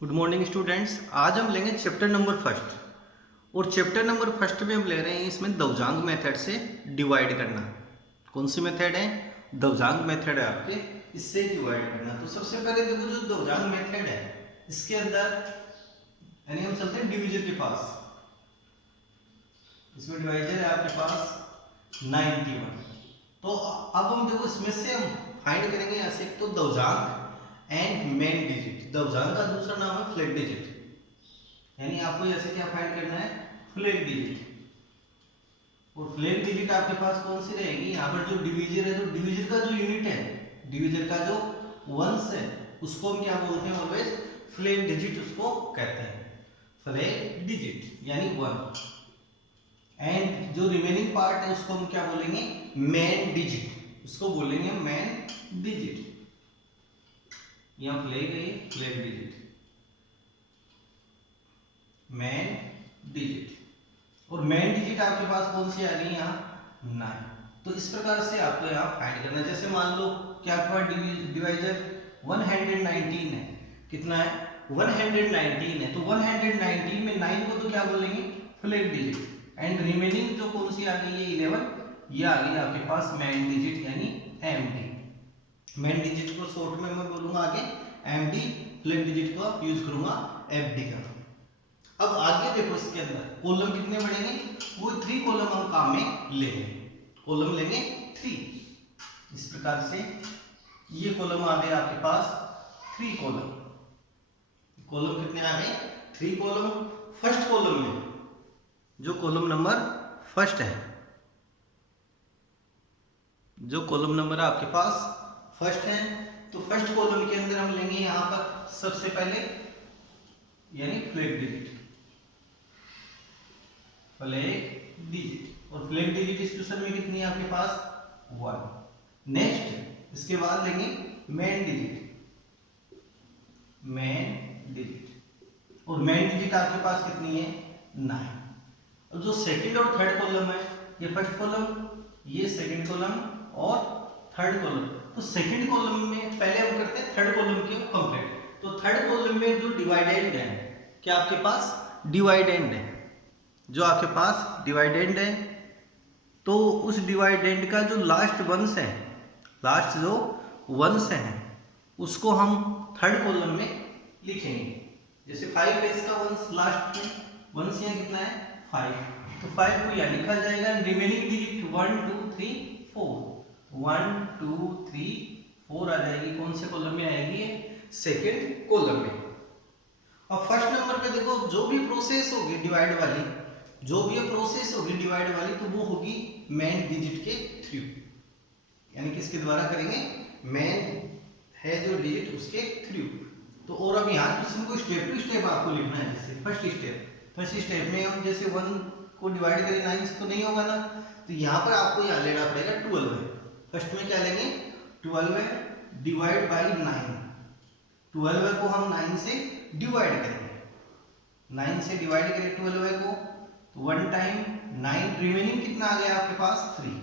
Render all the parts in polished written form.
Good morning students. आज हम लेंगे चैप्टर नंबर फर्स्ट और चैप्टर नंबर फर्स्ट में हम ले रहे हैं इसमें दवजांग मेथड से डिवाइड करना। कौन सी मेथड है? दवजांग मेथड है आपके, इससे डिवाइड करना। तो सबसे पहले देखो जो दवजांग मेथड है इसके अंदर यानी हम चलते हैं डिवीजर के पास। इसमें डिवाइजर है आपके पास 91। तो अब हम देखो इसमें से हम फाइंड करेंगे ऐसे तो दवजांग एंड मेन डिजिट। दवजांग का दूसरा नाम है फ्लैट डिजिट, यानी आपको ऐसे क्या फाइंड करना है? Flat digit. और फ्लैट डिजिट आपके पास कौन सी रहेगी? यहाँ पर जो डिवीजर है, तो डिवीजर का जो यूनिट है, डिवीजर का जो वंश है, उसको हम क्या बोलते हैं? ऑलवेज फ्लैट डिजिट उसको कहते हैं, फ्लैट डिजिट यानी 1। एंड जो रिमेनिंग पार्ट है उसको हम क्या बोलेंगे? मेन डिजिट, उसको बोलेंगे मेन डिजिट। यहां ले गई फ्लैट डिजिट, मेन डिजिट। और मेन डिजिट आपके पास कौन सी आ गई? यहाँ 9। तो इस प्रकार से आपको यहाँ फाइंड करना है। जैसे मान लो क्या आपके पास डिवाइजर 119 है। कितना है? 119 है। तो 119 में 9 को तो क्या बोलेंगे? Flat digit. एंड रिमेनिंग जो कौन सी आ गई है? 11। ये आ गई आपके पास मेन डिजिट यानी एमडी। मेन डिजिट को शॉर्ट में मैं बोलूंगा आगे एमडी, फ्लैट डिजिट को यूज करूंगा एफडी का। अब आगे देखो इसके अंदर कॉलम कितने बढ़ेंगे? वो 3 कॉलम हम काम में लेंगे। कॉलम लेंगे 3। इस प्रकार से ये कॉलम आ गए आपके पास 3 कॉलम। कॉलम कितने आ गए? 3 कॉलम। फर्स्ट कॉलम में जो कॉलम नंबर फर्स्ट है, जो कॉलम नंबर आपके पास फर्स्ट है, तो फर्स्ट कॉलम के अंदर हम लेंगे यहां पर सबसे पहले यानी फ्लैट डिजिट, फ्लैट डिजिट। और फ्लैट डिजिट इस क्वेश्चन में कितनी है आपके पास? 1। नेक्स्ट इसके बाद लेंगे मेन डिजिट, मेन डिजिट। और मेन डिजिट आपके पास कितनी है? 9। अब जो सेकंड और थर्ड कॉलम है, ये फर्स्ट कॉलम, ये सेकंड कॉलम और थर्ड कॉलम। तो सेकंड कॉलम में पहले हम करते हैं थर्ड कॉलम की कंप्लीट। तो थर्ड कॉलम में जो डिवाइडेंड है, क्या आपके पास डिवाइडेंड है? जो आपके पास डिवाइडेंड है, तो उस डिवाइडेंड का जो लास्ट वंश है, लास्ट जो वंश है, उसको हम थर्ड कॉलम में लिखेंगे। जैसे 5 है इसका वंश, लास्ट में वंश यहाँ कितना है? 5। तो 5 को यहाँ लिखा जाएगा। रिमेनिंग डिजिट 1 2 3 4, 1 2 3 4 आ जाएगी। कौन से कॉलम में आएगी? सेकेंड कॉलम में। अब फर्स्ट नंबर पे देखो जो भी प्रोसेस होगी डिवाइड वाली, जो भी प्रोसेस होगी डिवाइड वाली, तो वो होगी मेन डिजिट के थ्रू, यानी किसके द्वारा करेंगे? मेन है जो डिजिट उसके थ्रू। तो और अब यहाँ क्वेश्चन को स्टेप टू स्टेप आपको लिखना है। जैसे फर्स्ट स्टेप में हम जैसे 1 को डिवाइड करें 9 से तो नहीं होगा ना, तो यहाँ पर आपको यहाँ लेना पड़ेगा 12 है। फर्स्ट में क्या लेंगे? 12 है डिवाइड बाई 9। 12 को हम 9 से डिवाइड करेंगे। 9 से डिवाइड करें 12 को, तो 1 टाइम 9, रिमेनिंग कितना आ गया आपके पास? 3,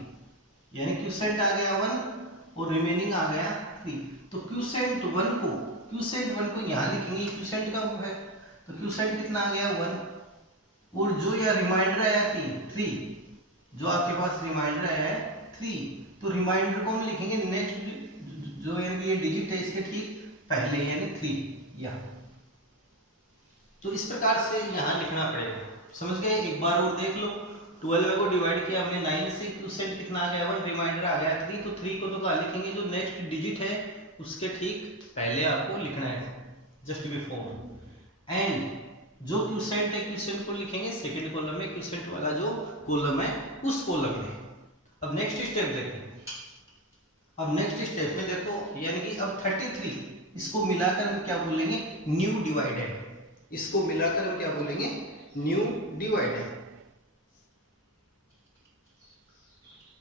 यानी क्यूसेंट आ गया 1 और रिमेनिंग आ गया 3। तो क्यूसेंट 1 को यहाँ लिखेंगे, क्यूसेंट का वो है, तो क्यूसेंट कितना आ गया? 1। और जो यह रिमाइंडर आया 3, जो आपके पास रिमाइंडर आया है 3, तो रिमाइंडर को हम लिखेंगे नेक्स्ट जो ये डिजिट है इसके ठीक पहले, यानी 3 यहाँ। तो इस प्रकार से यहाँ लिखना पड़ेगा। समझ गए? एक बार और देख लो। 12 को डिवाइड किया हमने 9 से, क्वोशिएंट कितना आ गया? 1, रिमाइंडर आ गया 3। तो 3 को तो कहाँ लिखेंगे? जो नेक्स्ट डिजिट है उसके ठीक पहले आपको लिखना है, जस्ट बिफोर। एंड जो क्वोशिएंट है, क्वोशिएंट को लिखेंगे सेकंड कॉलम में, क्वोशिएंट वाला जो कॉलम है उस कॉलम में। अब नेक्स्ट स्टेप देखो। अब नेक्स्ट स्टेप में देखो, यानी कि अब 33 इसको मिलाकर हम क्या बोलेंगे? Nu divided. इसको मिलाकर हम क्या बोलेंगे? Nu divided,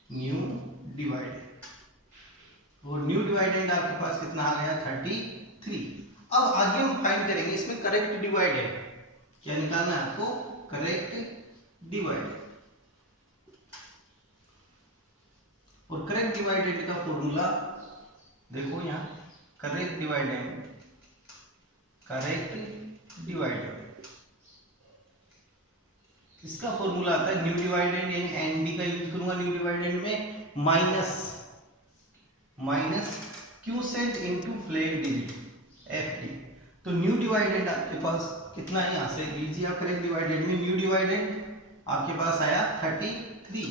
nu divided. और न्यू डिवाइडेड आपके पास कितना आ गया? 33। अब आगे हम फाइंड करेंगे इसमें करेक्ट डिवाइडेड। क्या निकालना है आपको? Correct divided. और करेक्ट डिवाइडेड का फॉर्मूला देखो यहाँ, करेक्ट डिवाइडेड, करेक्ट डिवाइडेड। इसका फॉर्मूला आता है न्यू डिवाइडेंड, यानी एनडी का यूज करूंगा न्यू डिवाइडेंड में, minus quotient into flag digit FD. तो न्यू डिवाइडेंड आपके पास कितना है, यहां से लीजिए आप करेंगे डिवाइडेड में, न्यू डिवाइडेंड आपके पास आया 33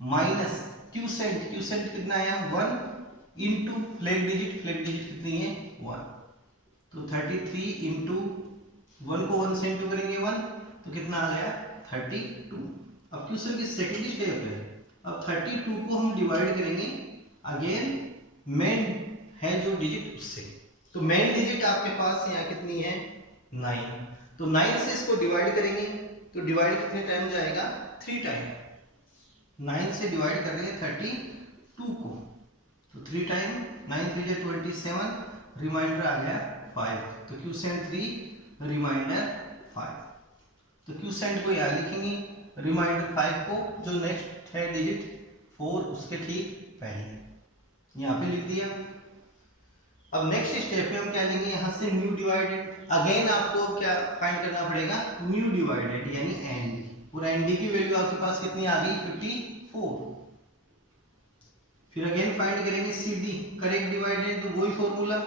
माइनस क्यूसेंट कितना आया 1 इनटू फ्लैग डिजिट कितनी है 1। तो 33 इनटू 1 को 1 से इनटू करेंगे 1 तो कितना आ गया 32। अब क्वेश्चन की सेकंड स्टेप है, अब 32 को हम डिवाइड करेंगे अगेन मेन है जो डिजिट उससे। तो मेन डिजिट आपके पास यहाँ कितनी है 9, तो 9 से इसको डिवाइड करेंगे तो डिवाइड कितने टाइम जाएगा 3 टाइम। 9 से डिवाइड करेंगे 32 को तो 3 टाइम, 9 3 जा 27, रिमाइंडर आ गया 5, तो क्यूसेंट 3 रिमाइंडर 5। तो क्यूसेंट को यहाँ लिखेंगे, रिमाइंडर 5 को जो नेक्स्ट है डिजिट 4 उसके ठीक पहले यहाँ पे लिख दिया। अब नेक्स्ट स्टेप में हम क्या लेंगे, यहाँ से न्यू डिवाइडेड, अगेन आपको क्या फाइंड करना पड़ेगा न्यू डिवाइडेड यानी एनडी, और एनडी की वैल्यू आपके पास कितनी आ गई 54। फिर अगेन फाइंड करेंगे सीडी करेक्ट डिवाइडेड, तो वही फॉर्मूला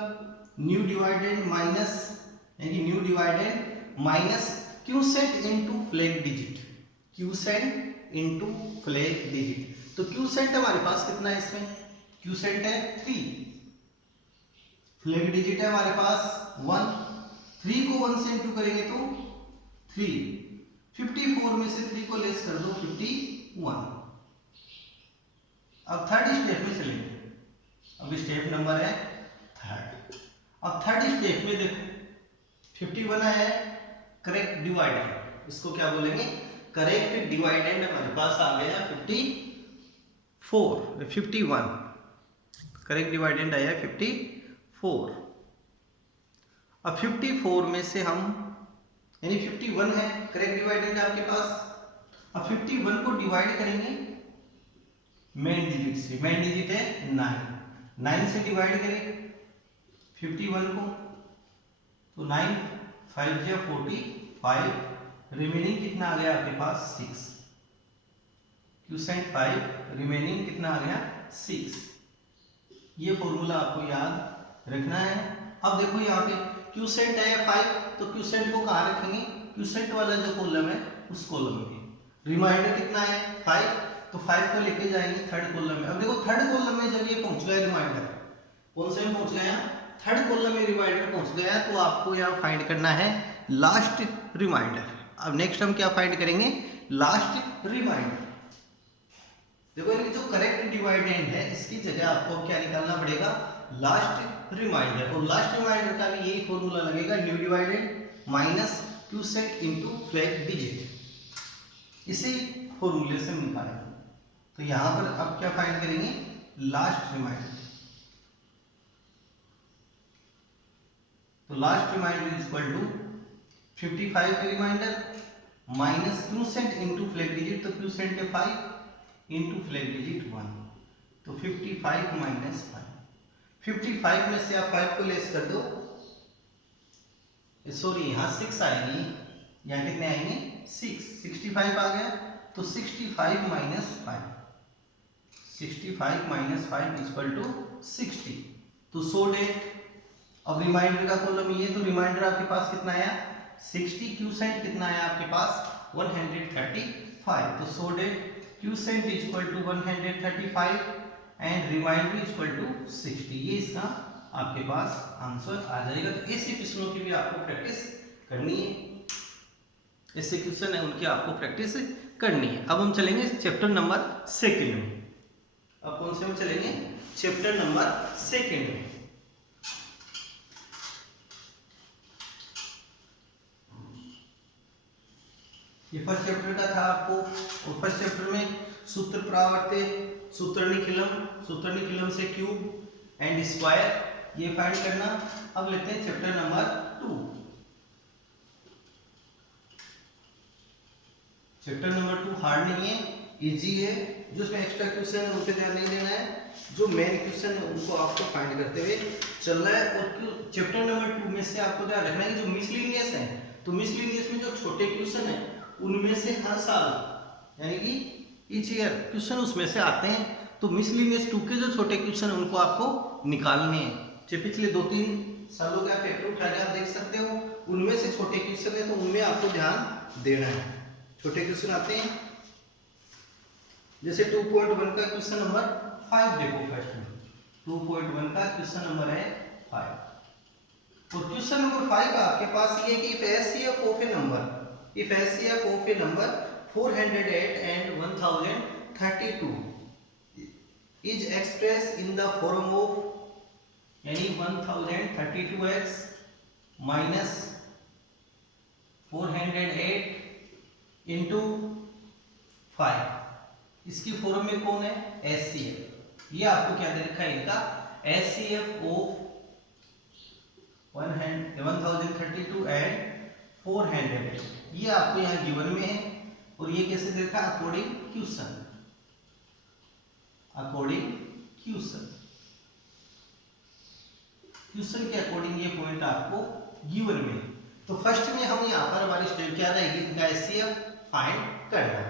न्यू डिवाइडेड माइनस, यानी nu divided minus quotient into flag digit, quotient into flag digit. तो क्यूसेंट हमारे पास कितना है, इसमें क्यूसेंट है 3, फ्लैग डिजिट है हमारे पास 1, 3 को 1 से इंटू करेंगे तो 3, 54 में से 3 को लेस कर दो 51। अब थर्ड स्टेप में चलेंगे, अब स्टेप नंबर है थर्ड। अब थर्ड स्टेप में देखो 51 है करेक्ट डिवाइडेंड, इसको क्या बोलेंगे करेक्ट डिवाइडेंड, हमारे पास आ गया 51, करेक्ट डिवाइडेंड आया 54। अब 54 में से हम, यानी 51 है करेक्ट डिवाइडेंड आपके पास, अब 51 को डिवाइड करेंगे मेन डिजिट से, मेन डिजिट है 9 से डिवाइड करें 51 को तो 9 5 जा 45, रिमेनिंग कितना आ गया आपके पास 6, क्यूसेंट 5 रिमेनिंग कितना आ गया 6। ये फॉर्मूला आपको याद रखना है। अब देखो यहाँ पे क्यूसेंट है 5, तो क्यूसेंट को कहाँ रखेंगे, क्यूसेंट वाला जो कॉलम है उस कॉलम में, रिमाइंडर कितना है 5, तो 5 को लेके जाएंगे थर्ड कॉलम में। अब देखो थर्ड कॉलम में जब ये पहुंच गया रिमाइंडर, कौन से में पहुंच गया थर्ड कॉलम में रिमाइंडर पहुंच गया, तो आपको यहाँ फाइंड करना है लास्ट रिमाइंडर। अब नेक्स्ट हम क्या फाइंड करेंगे लास्ट रिमाइंडर। देखो ये जो करेक्ट डिवाइडेंड है इसकी जगह आपको क्या निकालना पड़ेगा लास्ट रिमाइंडर, और लास्ट रिमाइंडर का भी यही फॉर्मूला लगेगा nu divided minus quotient into flag digit, इसी फॉर्मूले से हम निकालेंगे। तो यहां पर अब क्या फाइंड करेंगे लास्ट रिमाइंडर, तो last remainder is equal to 55 का remainder minus quotient into flag digit, तो क्यूसेंट है 5 इनटू फ्लैग डिजिट 1, तो 55 माइनस 5, 55 में से आप 5 को लेस कर दो, सॉरी यहाँ 6 आएंगे, यहाँ कितने आएंगे 6, 65 आ गया, तो 65 माइनस 5, 65 माइनस 5 इक्वल टू 60, तो 100 डेट। अब रिमाइंडर का कॉलम ये, तो रिमाइंडर आपके पास कितना आया 60, क्यूसेंट कितना आया आपके पास 135, तो 100 that quotient is equal to 135 and remainder is equal to 60, ये इसका आपके पास आंसर आ जाएगा। तो ऐसे क्वेश्चनों की भी आपको प्रैक्टिस करनी है, ऐसे क्वेश्चन है उनकी आपको प्रैक्टिस करनी है। अब हम चलेंगे चैप्टर नंबर 2 में। अब कौन से में चलेंगे चैप्टर नंबर 2 में। ये फर्स्ट चैप्टर का था आपको, और फर्स्ट चैप्टर में सूत्र प्रावर्त्य, सूत्र निखिलम से क्यूब एंड स्क्वायर ये फाइंड करना। अब लेते हैं chapter number 2। Chapter number 2 hard नहीं है, इजी है, जो उसमें एक्स्ट्रा क्वेश्चन है उन पे ध्यान नहीं देना है, जो मेन क्वेश्चन है उनको आपको फाइंड करते हुए चलना है। और चैप्टर नंबर 2 में से आपको ध्यान रखना है कि जो मिसलिनियस है, तो मिसलिनियस में जो छोटे क्वेश्चन है उनमें से हर साल यानी कि ईच ईयर क्वेश्चन उसमें से आते हैं। तो मिसलिनियस 2 के जो छोटे क्वेश्चन है उनको आपको निकालने हैं। जो पिछले 2-3 सालों का पेपर उठा के आप देख सकते हो, उनमें से छोटे क्वेश्चन है तो उनमें आपको ध्यान देना है। छोटे क्वेश्चन आते हैं जैसे 2.1 का क्वेश्चन नंबर 5 देखो। फर्स्ट में 2.1 का क्वेश्चन नंबर है 5। और क्वेश्चन नंबर 5 आपके पास ये है कि if HCF of A number 408 and 1032 is expressed in the form of यानी 1032x minus 408 into 5, इसकी फॉर्म में कौन है? HCF। ये आपको क्या दे रखा है इनका HCF ऑफ 1032 एंड 408, ये आपको यहाँ गिवन में है। और ये कैसे दे रखा है? अकॉर्डिंग क्वेश्चन के अकॉर्डिंग ये पॉइंट आपको गिवन में है। तो फर्स्ट में हम यहाँ पर हमारी स्टेप क्या रहेगी? इनका HCF फाइंड करना है।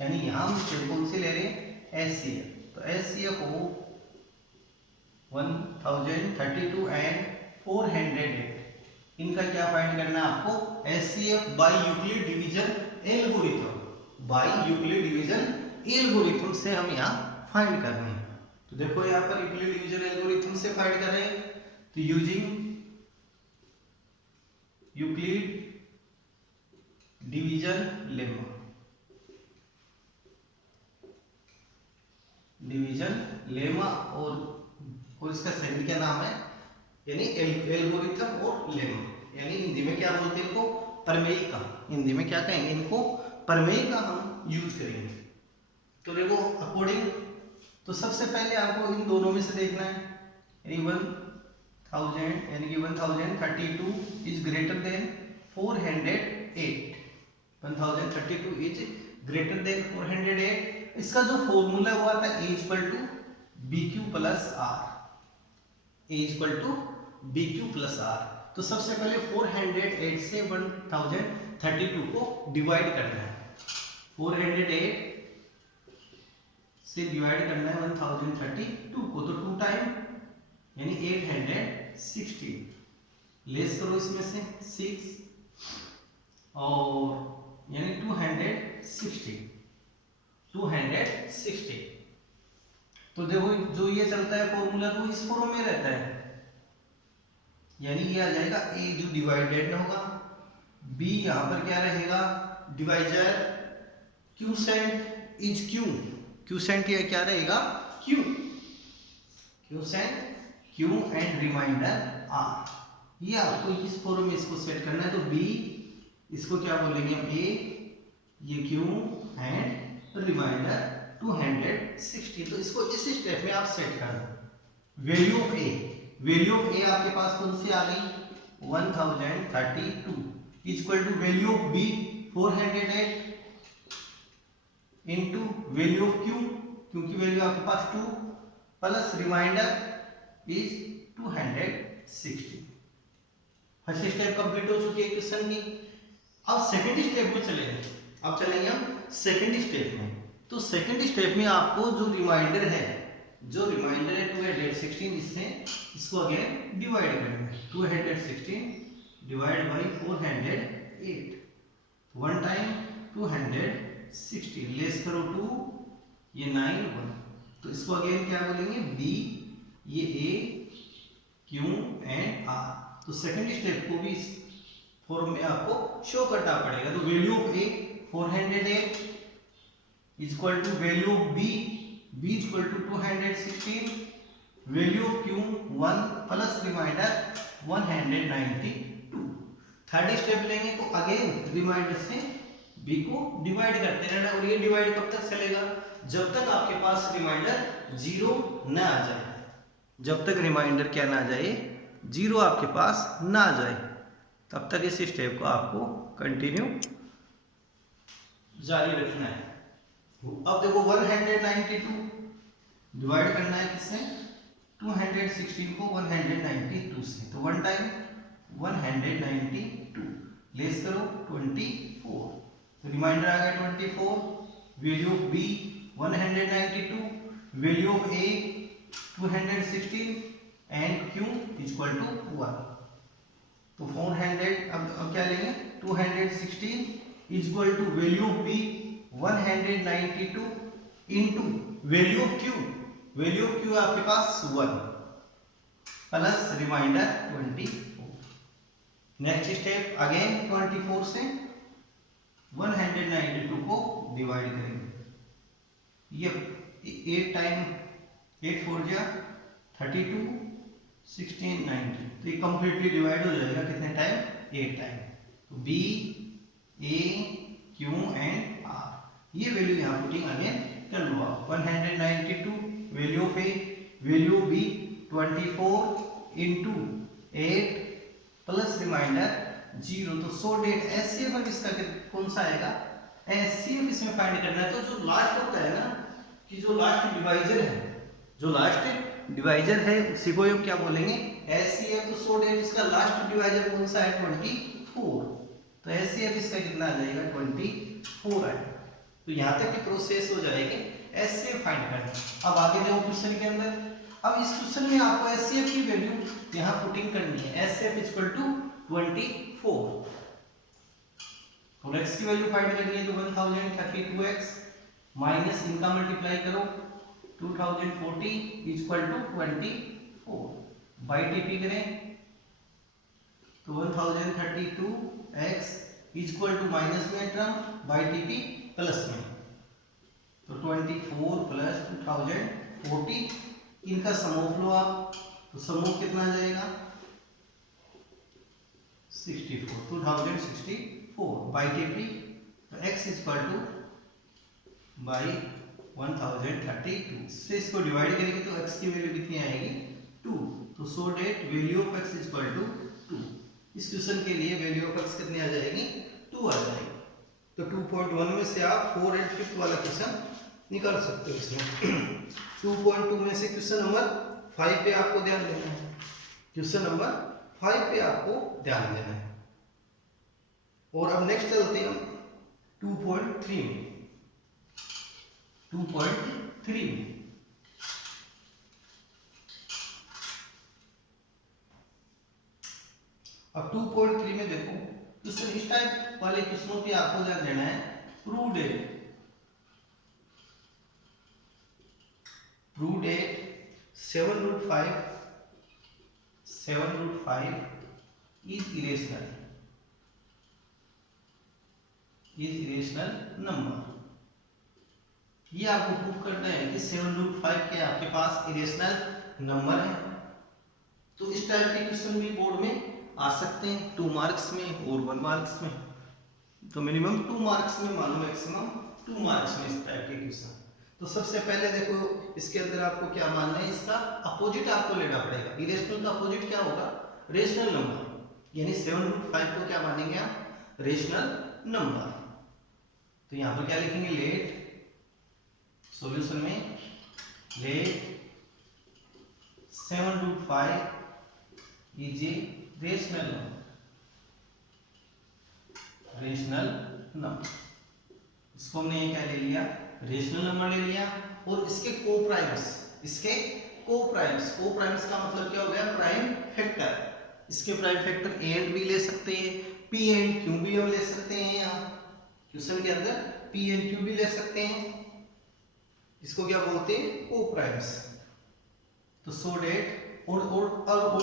यानी यहाँ हम स्टेप कौन से ले रहे हैं? HCF। तो HCF ऑफ 1032 एंड 408, इनका क्या फाइंड करना है आपको? HCF by Euclid division algorithm से हम यहाँ फाइंड कर रहे हैं। तो देखो यहाँ पर यूक्लिड डिवीजन एल्गोरिथम से फाइंड कर रहे हैं। तो यूजिंग यूक्लिड डिवीजन लेमा और इसका सेकंड क्या नाम है? यानी एल्गोरिथम और लेमा, यानी हिंदी में क्या बोलते हैं इनको? प्रमेय का। हिंदी में क्या कहेंगे इनको? प्रमेय का हम यूज करेंगे। तो देखो अकॉर्डिंग, तो सबसे पहले आपको इन दोनों में से देखना है। यानी 1032 is greater than 408। 1032 is greater than 408। इसका जो फॉर्मूला हुआ था A equal to BQ plus R। तो सबसे पहले 408 से 1032 को डिवाइड करना है। 408 से डिवाइड करना है 1032 को, तो 2 टाइम यानी 860। लेस करो इसमें से 6 और यानी 260। तो देखो जो ये चलता है फॉर्मूला तो इस फॉर्म में रहता है। यानी ये आ जाएगा A जो डिवाइडेड होगा, B यहाँ पर क्या रहेगा? डिवाइजर, क्यूसेंट इज क्यूसेंट ये क्या रहेगा? Q and remainder R। ये आपको इस फॉर्म में इसको सेट करना है। तो B इसको क्या बोलेंगे हम? A, ये Q एंड रिमाइंडर 260। तो इसको इस स्टेप में आप सेट कर दो। वैल्यू ऑफ A आपके पास कौन सी आ गई? 1032 equal to value of B 408 इनटू वैल्यू ऑफ Q, क्योंकि वैल्यू आपके पास 2 plus remainder is 260। First step complete हो चुकी है क्वेश्चन की। अब सेकंड स्टेप में चलेंगे। अब चलेंगे हम सेकंड स्टेप में। तो सेकंड स्टेप में आपको जो रिमाइंडर है 216, इसको अगेन डिवाइड करेंगे। 216 डिवाइड बाई 408, 1 टाइम 260, लेस करो 2, ये 9 1। तो इसको अगेन क्या बोलेंगे? B, ये A, Q एंड R। तो सेकंड स्टेप को भी इस फॉर्म में आपको शो करना पड़ेगा। तो value of A 408 equal to value of B equal to 216, value of Q 1 plus remainder 192। Third step लेंगे तो अगेन रिमाइंडर से B को डिवाइड करते रहना। और ये डिवाइड कब तक चलेगा? जब तक आपके पास रिमाइंडर 0 न आ जाए। जब तक रिमाइंडर क्या ना आ जाए? 0 आपके पास ना आ जाए, तब तक इस स्टेप को आपको कंटिन्यू जारी रखना है। अब देखो 192 डिवाइड करना है किससे, 216 को 192 से, तो 1 टाइम 192 लेस करो 24, तो रिमाइंडर आ गया 24, value of B 192, value of A 216 and Q equal to 1। तो 400 अब क्या लेंगे, 216 equal to value of B 192 into value of Q, value of Q आपके पास 1 plus remainder 24। Next step again 24 से 192 को डिवाइड करेंगे, ये 8 टाइम 8 4 जा 32 16 90, तो ये कंप्लीटली डिवाइड हो जाएगा कितने टाइम, 8 टाइम। तो B A Q and R, ये वैल्यू यहाँ पुटिंग अगेन कर लो आप, 192 value of A, value of B 24 into 8 plus remainder 0। तो सो डेट एचसीएफ अब इसका कौन सा आएगा, एचसीएफ इसमें फाइंड करना है। तो जो लास्ट होता है ना, कि जो लास्ट डिवाइजर है, जो लास्ट डिवाइजर है उसी को हम क्या बोलेंगे, एचसीएफ। तो सो डेट इसका लास्ट डिवाइजर कौन सा है, 24, तो एचसीएफ इसका कितना आ जाएगा, 24 है। तो यहाँ तक की प्रोसेस हो जाएगी एचसीएफ फाइंड करना। अब आगे देखो क्वेश्चन के अंदर, अब इस क्वेश्चन में आपको एचसीएफ की वैल्यू यहाँ पुटिंग करनी है, एचसीएफ इक्वल टू 24, और x की वैल्यू फाइंड करनी है, तो 1032x माइनस इनका मल्टीप्लाई करो 2040 इक्वल टू 24, बाई टीपी करें तो 1032x इक्वल टू माइनस में टर्म बाई टीपी प्लस में, तो 24 प्लस 2040 इनका सम ऑफ लो आप, तो सम ऑफ कितना आ जाएगा 64, 2064 बाई टीपी, तो x इक्वल टू बाई 1032 से इसको डिवाइड करेंगे तो x की वैल्यू कितनी आएगी 2, तो so that value of x equal to 2। इस क्वेश्चन के लिए वैल्यू ऑफ x कितनी आ जाएगी 2 आ जाएगी। तो 2.1 में से आप 4 एंड 5 वाला क्वेश्चन निकाल सकते हो इसमें। 2.2 में से क्वेश्चन नंबर 5 पे आपको ध्यान देना है, क्वेश्चन नंबर 5 पे आपको ध्यान देना है। और अब नेक्स्ट चलते हैं हम 2.3 में। 2.3 में अब 2.3 में देखो क्वेश्चन इस टाइप वाले क्वेश्चनों पे आपको ध्यान देना है। Prove that 7√5 is irrational number. ये आपको प्रूव करना है कि 7√5 के आपके पास इरेशनल नंबर है। तो इस टाइप के क्वेश्चन भी बोर्ड में आ सकते हैं, 2 मार्क्स में और 1 मार्क्स में। तो मिनिमम 2 मार्क्स में, मानो मैक्सिमम 2 मार्क्स में इस टाइप के क्वेश्चन। तो सबसे पहले देखो इसके अंदर आपको क्या मानना है, इसका अपोजिट आपको लेना पड़ेगा। इरेशनल का अपोजिट क्या होगा, रेशनल नंबर, यानी 7√5 को क्या मानेंगे आप, रेशनल नंबर। तो यहाँ पर क्या लिखेंगे, लेट सॉल्यूशन में let 7√5 is a rational number. इसको हमने क्या ले लिया, रेशनल नंबर ले लिया। और इसके कोप्राइम्स का मतलब क्या हो गया, प्राइम फैक्टर। इसके prime factor A and B ले सकते हैं, पी एंड क्यू भी हम ले सकते हैं। यहाँ क्वेश्चन के अंदर पी एंड क्यू भी ले सकते हैं। इसको क्या बोलते हैं, कोप्राइम्स। तो सो डेट और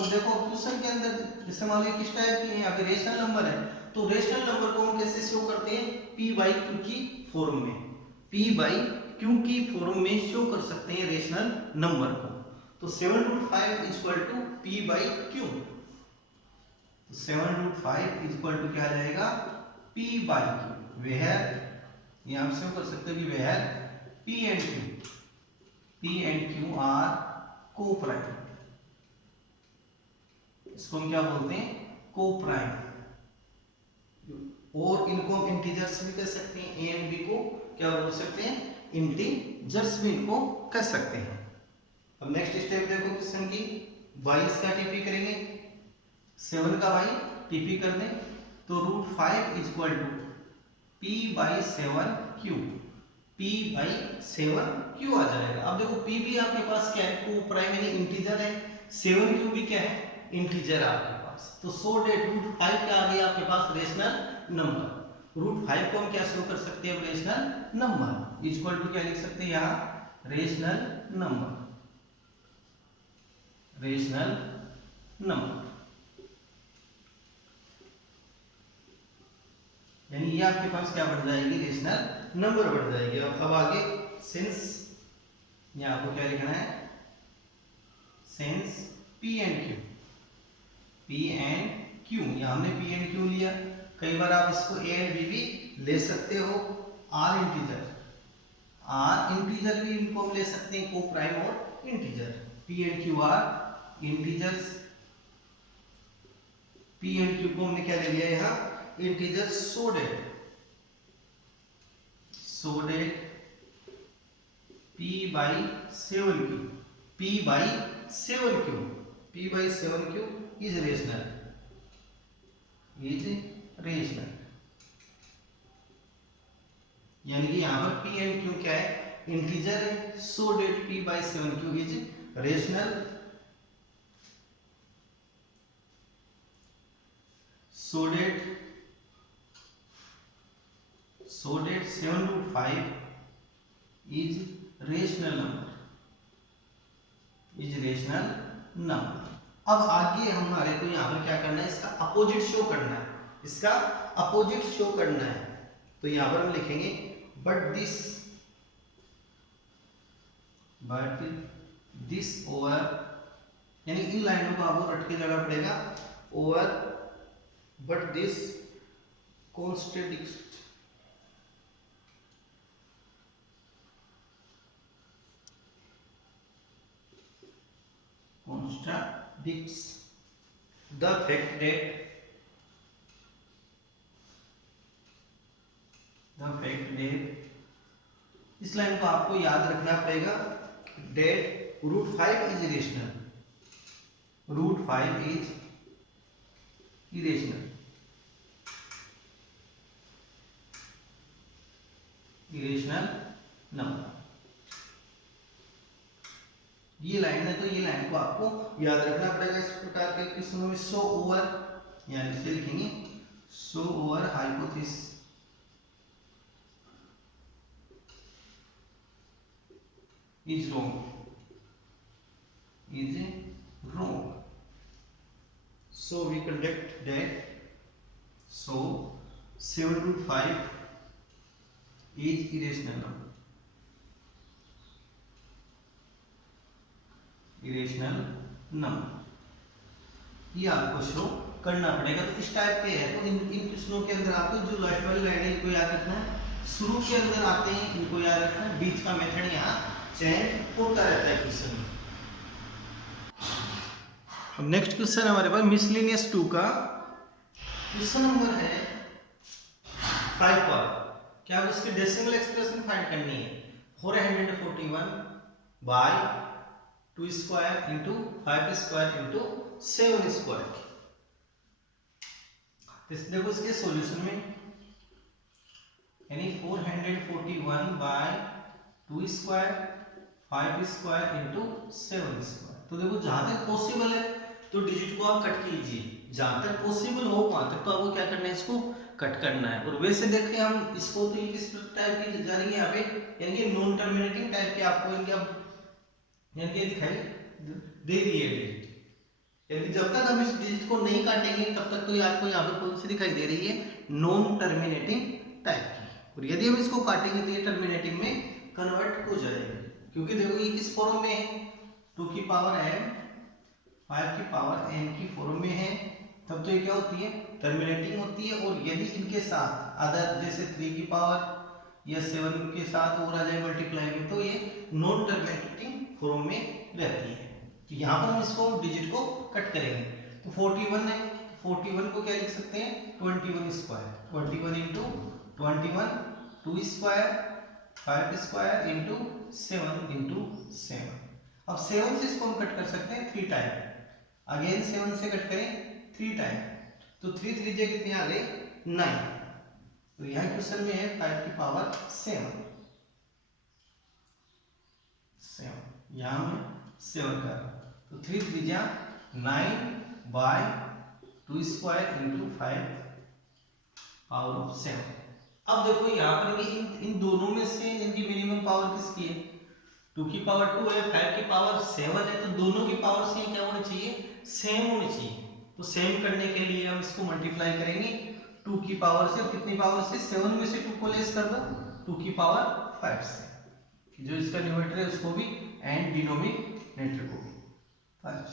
देखो क्वेश्चन के अंदर जैसे मान लीजिए किस टाइप की यहाँ पे रेशनल नंबर है, तो रेशनल नंबर को हम कैसे शो करते हैं, p बाई क्यू की फॉर्म में, p बाई क्यू की फॉर्म में शो कर सकते हैं रेशनल नंबर को। तो 7√5 equal to p by Q, तो 7√5 इक्वल टू क्या आ जाएगा, p बाई क्यू। वेयर ये हम शो कर सकते हैं कि where p and Q are coprime. इसको हम क्या बोलते हैं, कोप्राइम। और इनको हम इंटीजर्स भी कह सकते हैं, ए एंड बी को क्या बोल सकते हैं, इंटीजर्स भी इनको कह सकते हैं। अब नेक्स्ट स्टेप देखो क्वेश्चन की, 22 का टीपी करेंगे, 7 का भाई टीपी कर दें तो √5 is equal to p by 7 q, p by 7 q आ जाएगा। अब देखो p भी आपके पास क्या है, को प्राइम यानी इंटीजर है, 7q भी क्या है, इंटीजर है आपके पास। तो सो डेट √5 क्या आ गया आपके पास, रेशनल नंबर। √5 को हम क्या शो कर सकते हैं, rational number is equal to क्या लिख सकते हैं यहाँ, रेशनल नंबर, रेशनल नंबर, यानी ये आपके पास क्या बढ़ जाएगी, रेशनल नंबर बढ़ जाएगी। अब आगे सिंस, यहाँ आपको क्या लिखना है, since p and q, p and q, यहाँ हमने p एंड q लिया, कई बार आप इसको a एंड b भी ले सकते हो, r इंटीजर, r इंटीजर भी इनको हम ले सकते हैं, को प्राइम और integer, p and q are integers, p and q को हमने क्या ले लिया यहाँ, integer, so that p by 7q, p by 7q, p by 7q is rational, यानी कि यहाँ पर p एंड q क्या है, इंटीजर है, so that p by 7q is rational, so that 7 √5 is rational number। अब आगे हमारे को यहाँ पर क्या करना है, इसका अपोजिट शो करना है, इसका अपोजिट शो करना है। तो यहाँ पर हम लिखेंगे बट दिस ओवर, यानी इन लाइनों को आपको रट के जाना पड़ेगा, over but this contradicts the fact that इस लाइन को आपको याद रखना पड़ेगा, that √5 is irrational, √5 is irrational, irrational number, ये लाइन है, तो ये लाइन को आपको याद रखना पड़ेगा इस प्रकार के क्वेश्चनों में। सो ओवर, यानी इसे लिखेंगे so over hypothesis is wrong, so we conduct that, so 7 √5 is irrational number, ये आपको शो करना पड़ेगा। तो इस टाइप के है, तो इन क्वेश्चनों के अंदर आपको जो लास्ट वाली लाइन है इनको याद रखना है, शुरू के अंदर आते हैं इनको याद रखना है, बीच का मेथड यहाँ चेंज होता रहता है क्वेश्चन में। अब नेक्स्ट क्वेश्चन हमारे पास मिसलेनियस 2 का क्वेश्चन नंबर है 5 पर, क्या उसकी डेसिमल एक्सप्रेशन फाइंड करनी है, 441 by 2 square into 5 square into 7 square. देखो इसके सॉल्यूशन में, यानी 441 by 2 square 5 square into 7 square. तो देखो जहां तक पॉसिबल है तो डिजिट को आप कट कीजिए, जहां तक पॉसिबल हो वहां तक तो आपको क्या करना है, इसको कट करना है। और वैसे देखें हम इसको, तो किस टाइप की जा रही है यहाँ पे, यानी कि नॉन टर्मिनेटिंग टाइप के आपको इनके अब यानी कि दिखाई दे रही है डिजिट, यानी कि जब तक हम इस डिजिट को नहीं काटेंगे तब तक तो आपको यहाँ पे कौन सी दिखाई दे रही है, नॉन टर्मिनेटिंग टाइप की। और यदि हम इसको काटेंगे तो ये टर्मिनेटिंग में कन्वर्ट हो जाएगी, क्योंकि देखो ये किस फॉर्म में है, 2 की पावर m 5 की पावर n की फॉर्म में है, तब तो ये क्या होती है, टर्मिनेटिंग होती है। और यदि इनके साथ अदर जैसे 3 की पावर या 7 के साथ और आ जाए मल्टीप्लाई में, तो ये नॉन टर्मिनेटिंग फॉर्म में रहती है। तो यहाँ पर हम इसको डिजिट को कट करेंगे, तो 41 है, 41 को क्या लिख सकते हैं, 21 square, 21 into 21 2 square 5 square into 7 into 7। अब 7 से इसको हम कट कर सकते हैं 3 टाइम, अगेन 7 से कट करें 3 टाइम, तो 3 त्रिज्या कितनी आ गई 9। तो यहाँ क्वेश्चन में है 5 की पावर 7, यहाँ मैं 7 कर रहा हूँ, तो 3 त्रिज्या 9/2 स्क्वायर इंटू 5 पावर ऑफ 7। अब देखो यहाँ पर इन दोनों में से इनकी मिनिमम पावर किसकी है, 2 की पावर 2 है, 5 की पावर 7 है, तो दोनों की पावर से क्या होनी चाहिए, सेम होनी चाहिए। तो सेम करने के लिए हम इसको मल्टीप्लाई करेंगे 2 की पावर से, कितनी पावर से, 7 में से 2 को लेस कर दो 2 की पावर 5 से, जो इसका न्यूमरेटर है उसको भी एंड डिनोमिनेटर को भी 5।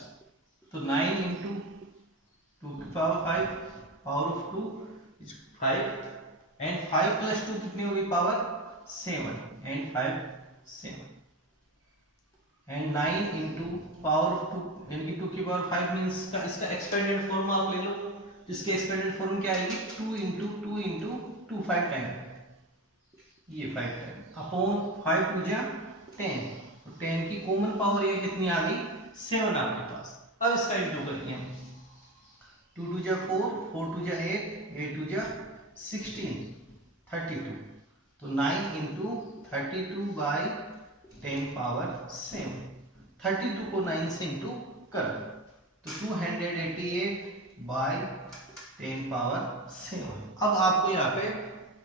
तो 9 इंटू 2 की power 5 power of 2 is 5 and 5 plus 2 कितनी होगी power 7 and 5 7 and 9 into power of 2 यानी 2 की पावर 5 मीन्स इसका एक्सपेंडेड फॉर्म आप ले लो, जिसके एक्सपेंडेड फॉर्म क्या आएगी 2 इंटू 2 इंटू 2 5 टाइम, ये 5 टाइम अपॉन 5 टू जा 10, तो 10 की कॉमन पावर ये कितनी आ गई 7 आपके पास। अब इसका इंटू करते हैं, 2 टू जा 4, 4 टू जा 8, 8 टू जा 16, 32, तो 9 इंटू 32/10 पावर 7, 32 को 9 से इंटू कर दो, तो 288/10 पावर 7। अब आपको यहाँ पे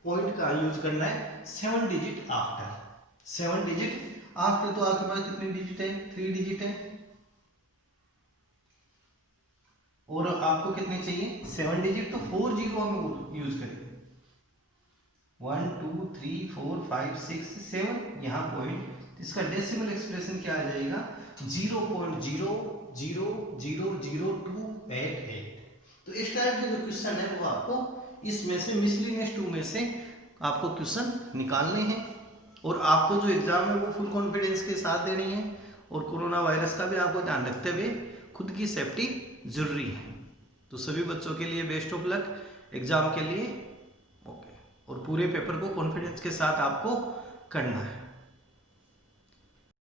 पॉइंट का यूज करना है 7 डिजिट आफ्टर, 7 डिजिट आफ्टर, तो आपके पास कितने डिजिट है 3 डिजिट है, और आपको कितने चाहिए 7 डिजिट, तो 4 जीरो हम यूज करेंगे, 1 2 3 4 5 6 7, यहाँ पॉइंट, इसका डेसिमल एक्सप्रेशन क्या आ जाएगा 0.00000288। तो इस टाइप के जो क्वेश्चन है वो आपको इसमें से मिसलिनियस 2 में से आपको क्वेश्चन निकालने हैं, और आपको जो एग्जाम है वो फुल कॉन्फिडेंस के साथ देनी है, और कोरोना वायरस का भी आपको ध्यान रखते हुए खुद की सेफ्टी जरूरी है। तो सभी बच्चों के लिए बेस्ट ऑफ लक एग्जाम के लिए, ओके, और पूरे पेपर को कॉन्फिडेंस के साथ आपको करना है।